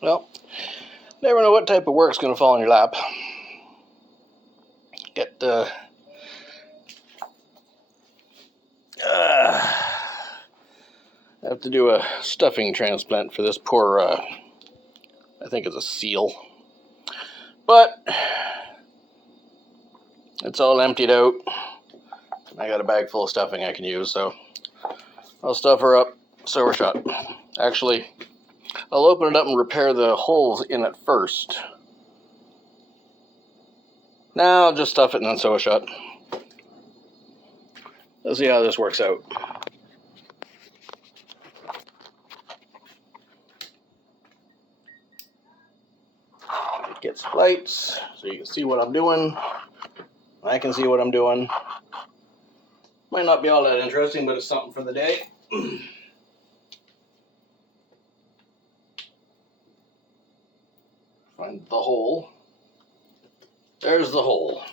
Well, never know what type of work's going to fall in your lap. I have to do a stuffing transplant for this poor, I think it's a seal. But it's all emptied out. I got a bag full of stuffing I can use, so I'll stuff her up, sew her shut. Actually, I'll open it up and repair the holes in it first. Now I'll just stuff it and then sew it shut. Let's see how this works out. Get some lights so you can see what I'm doing. I can see what I'm doing. Might not be all that interesting, but it's something for the day. Find the hole. There's the hole.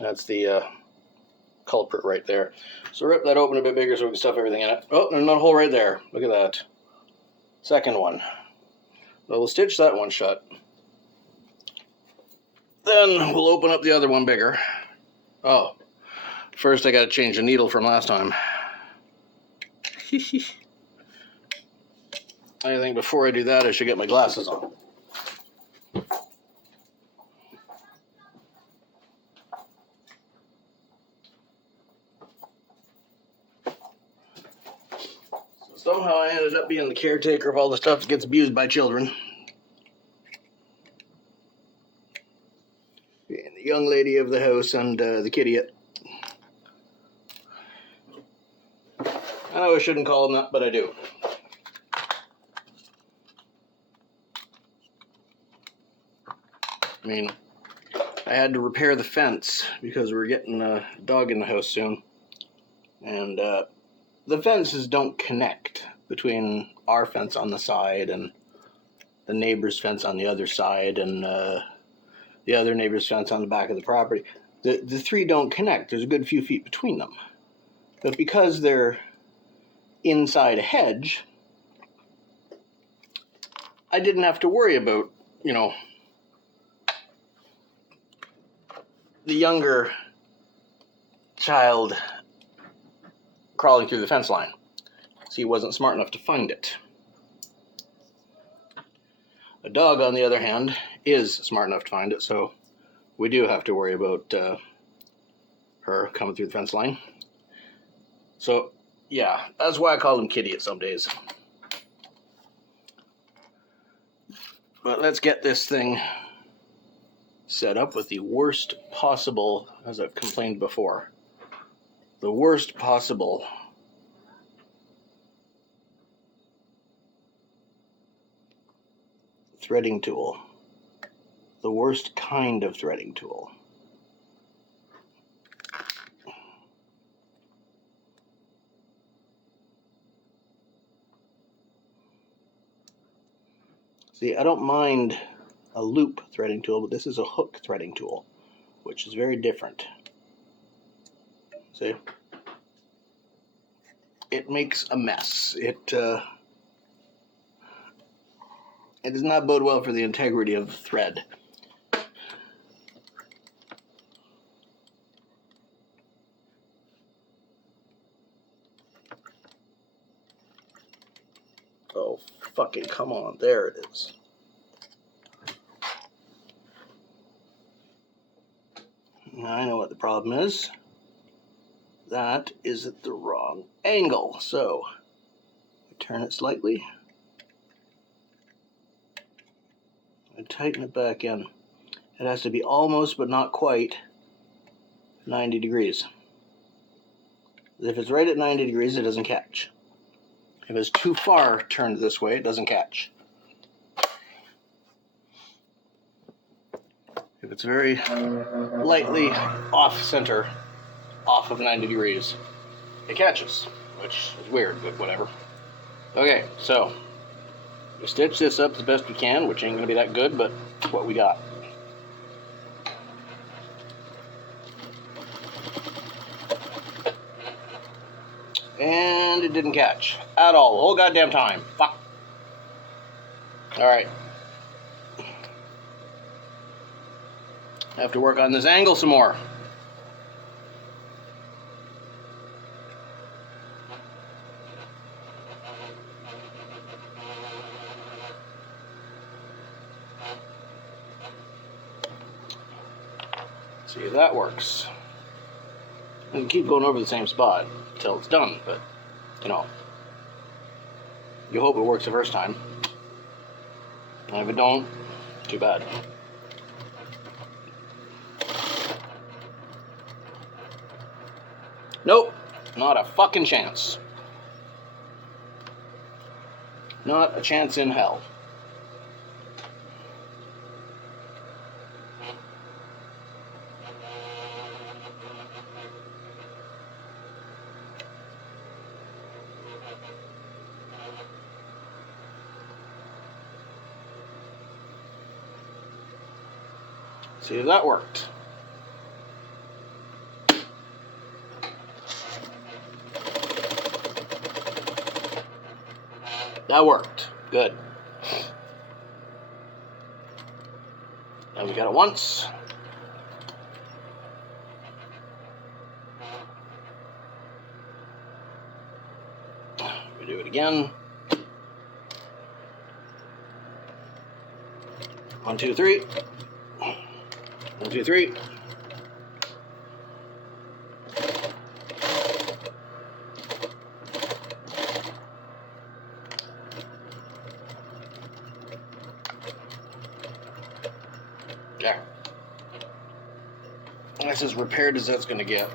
That's the culprit right there. So rip that open a bit bigger so we can stuff everything in it. Oh, there's another hole right there. Look at that. Second one. Well, we'll stitch that one shut. Then we'll open up the other one bigger. Oh, first I got to change the needle from last time. I think before I do that, I should get my glasses on. Somehow I ended up being the caretaker of all the stuff that gets abused by children. Being the young lady of the house and the kiddiot. I know I shouldn't call them that, but I do. I mean, I had to repair the fence because we're getting a dog in the house soon. And the fences don't connect between our fence on the side and the neighbor's fence on the other side and the other neighbor's fence on the back of the property. The three don't connect. There's a good few feet between them. But because they're inside a hedge, I didn't have to worry about, the younger child crawling through the fence line. So he wasn't smart enough to find it. A dog, on the other hand, is smart enough to find it, so we do have to worry about her coming through the fence line. So, yeah, that's why I call him Kitty at some days. But let's get this thing set up with the worst possible, as I've complained before, the worst possible threading tool. The worst kind of threading tool. See, I don't mind a loop threading tool, but this is a hook threading tool, which is very different. See? It makes a mess. It does not bode well for the integrity of the thread. Oh, fucking come on. There it is. Now I know what the problem is. That is at the wrong angle. So, turn it slightly. And tighten it back in. It has to be almost, but not quite, 90 degrees. If it's right at 90 degrees, it doesn't catch. If it's too far turned this way, it doesn't catch. If it's very lightly off center, off of 90 degrees, it catches, which is weird, but whatever. Okay, so we stitch this up the best we can, which ain't gonna be that good, but it's what we got. And it didn't catch at all, the whole goddamn time. Fuck. Alright. I have to work on this angle some more. See if that works. I can keep going over the same spot until it's done, but, you know, you hope it works the first time. And if it don't, too bad. Nope, not a fucking chance. Not a chance in hell. See if that worked. That worked. Good. Now we got it once. We do it again. 1, 2, 3. 1, 2, 3. There. That's as repaired as that's going to get.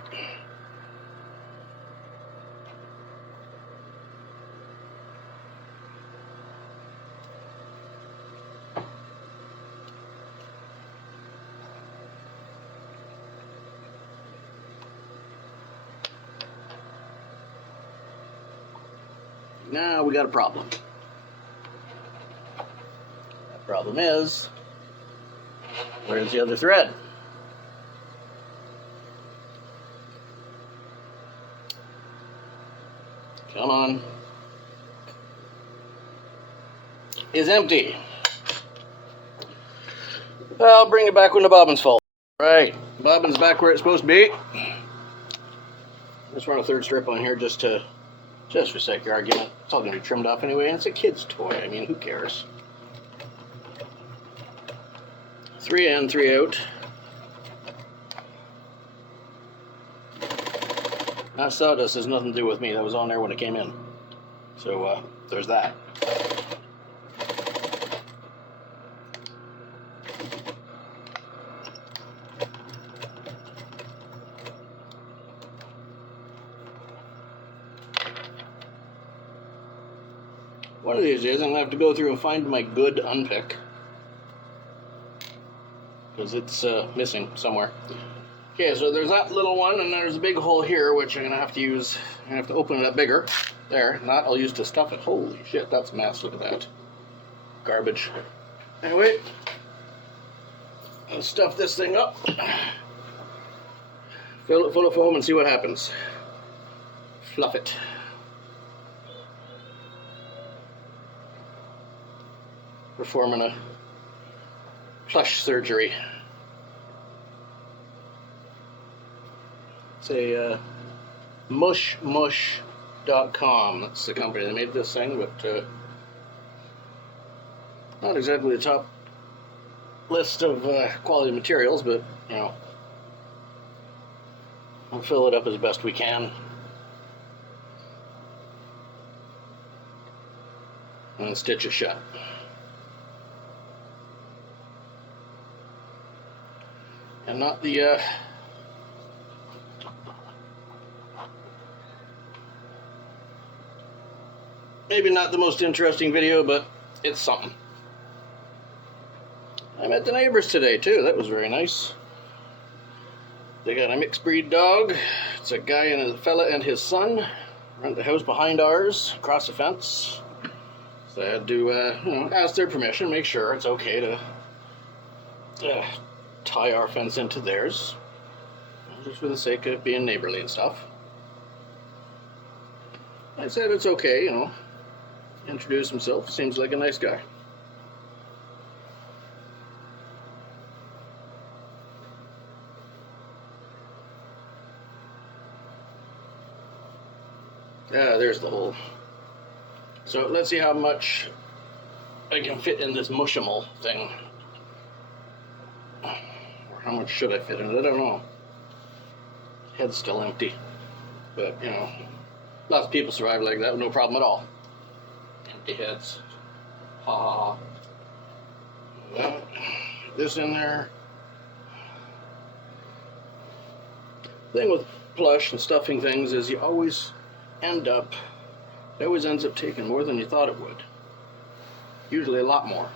Now we got a problem. That problem is, where's the other thread? Come on. Is empty. I'll bring it back when the bobbin's full. Right, bobbin's back where it's supposed to be. Let's run a third strip on here just for sake of argument. It's all going to be trimmed off anyway, and it's a kid's toy. I mean, who cares? 3 in, 3 out. That sawdust has nothing to do with me. That was on there when it came in. So, there's that. One of these days I'm going to have to go through and find my good unpick. Because it's missing somewhere. Okay, so there's that little one, and there's a big hole here, which I'm going to have to use. I'm going to have to open it up bigger. There, that I'll use to stuff it. Holy shit, that's a mess. Look at that. Garbage. Anyway, I'll stuff this thing up. Fill it full of foam and see what happens. Fluff it. Performing a plush surgery. It's a mushmush.com. That's the company that made this thing, but not exactly the top list of quality materials, but you know, we'll fill it up as best we can. And stitch it shut. And not the maybe not the most interesting video, but it's something. I met the neighbors today too. That was very nice. They got a mixed breed dog. It's a guy and a fella and his son. Rent the house behind ours, across the fence. So I had to you know, ask their permission, make sure it's okay to tie our fence into theirs, just for the sake of being neighborly and stuff. I said it's okay, you know. Introduce himself. Seems like a nice guy. Yeah, there's the hole. So let's see how much I can fit in this mushimal thing. Or how much should I fit in it? I don't know. Head's still empty. But, you know, lots of people survive like that with no problem at all. Empty heads. Ha ha ha. Well, this in there. The thing with plush and stuffing things is you always end up, it always ends up taking more than you thought it would. Usually a lot more.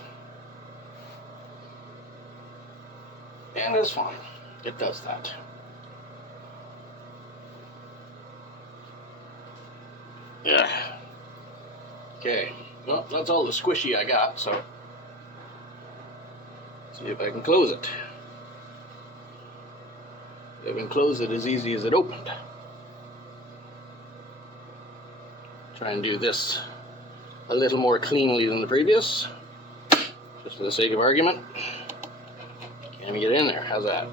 And it's fine. It does that. Yeah. Okay. Well, that's all the squishy I got, so see if I can close it. If I can close it as easy as it opened. Try and do this a little more cleanly than the previous, just for the sake of argument. Can't even get in there. How's that?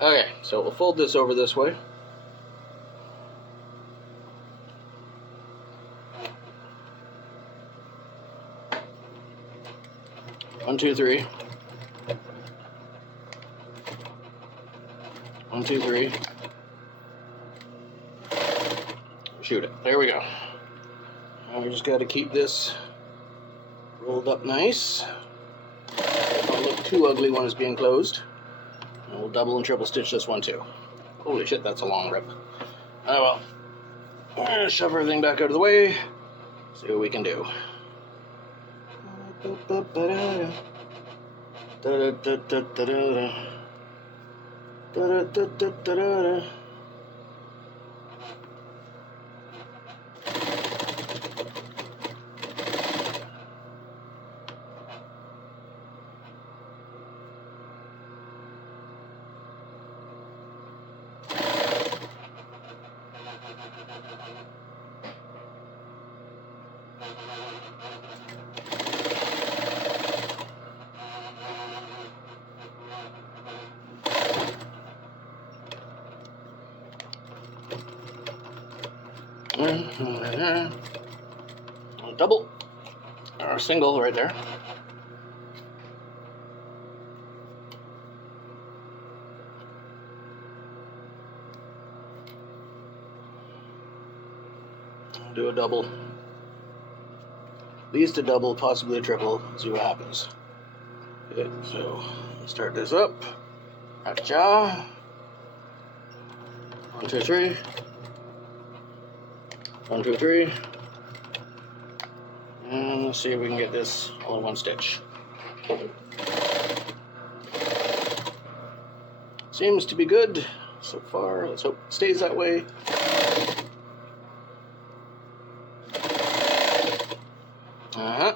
Okay, so we'll fold this over this way. One, two, three. 1, 2, 3. Shoot it. There we go. Now we just got to keep this rolled up nice. Don't look too ugly when it's being closed. And we'll double and triple stitch this one too. Holy shit, that's a long rip. Oh well. We're gonna shove everything back out of the way. See what we can do. Double or single right there. Do a double, at least a double, possibly a triple. See what happens. Okay, so start this up. Gotcha. 1, 2, 3. 1, 2, 3. And let's see if we can get this all in one stitch. Seems to be good so far. Let's hope it stays that way. Uh-huh.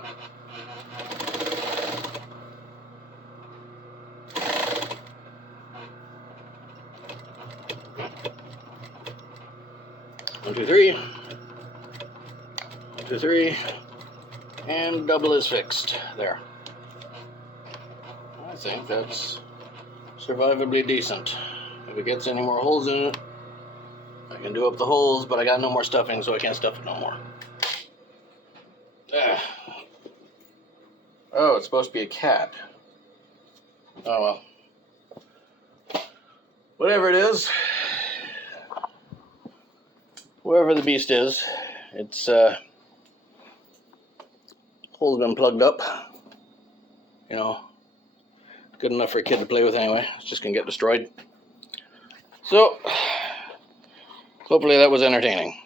One, two, three. 1, 2, 3. And double is fixed. There. I think that's survivably decent. If it gets any more holes in it, I can do up the holes, but I got no more stuffing, so I can't stuff it no more. Ah. Oh, it's supposed to be a cat. Oh well. Whatever it is, wherever the beast is, it's hole's been plugged up. You know, good enough for a kid to play with anyway. It's just gonna get destroyed. So, hopefully that was entertaining.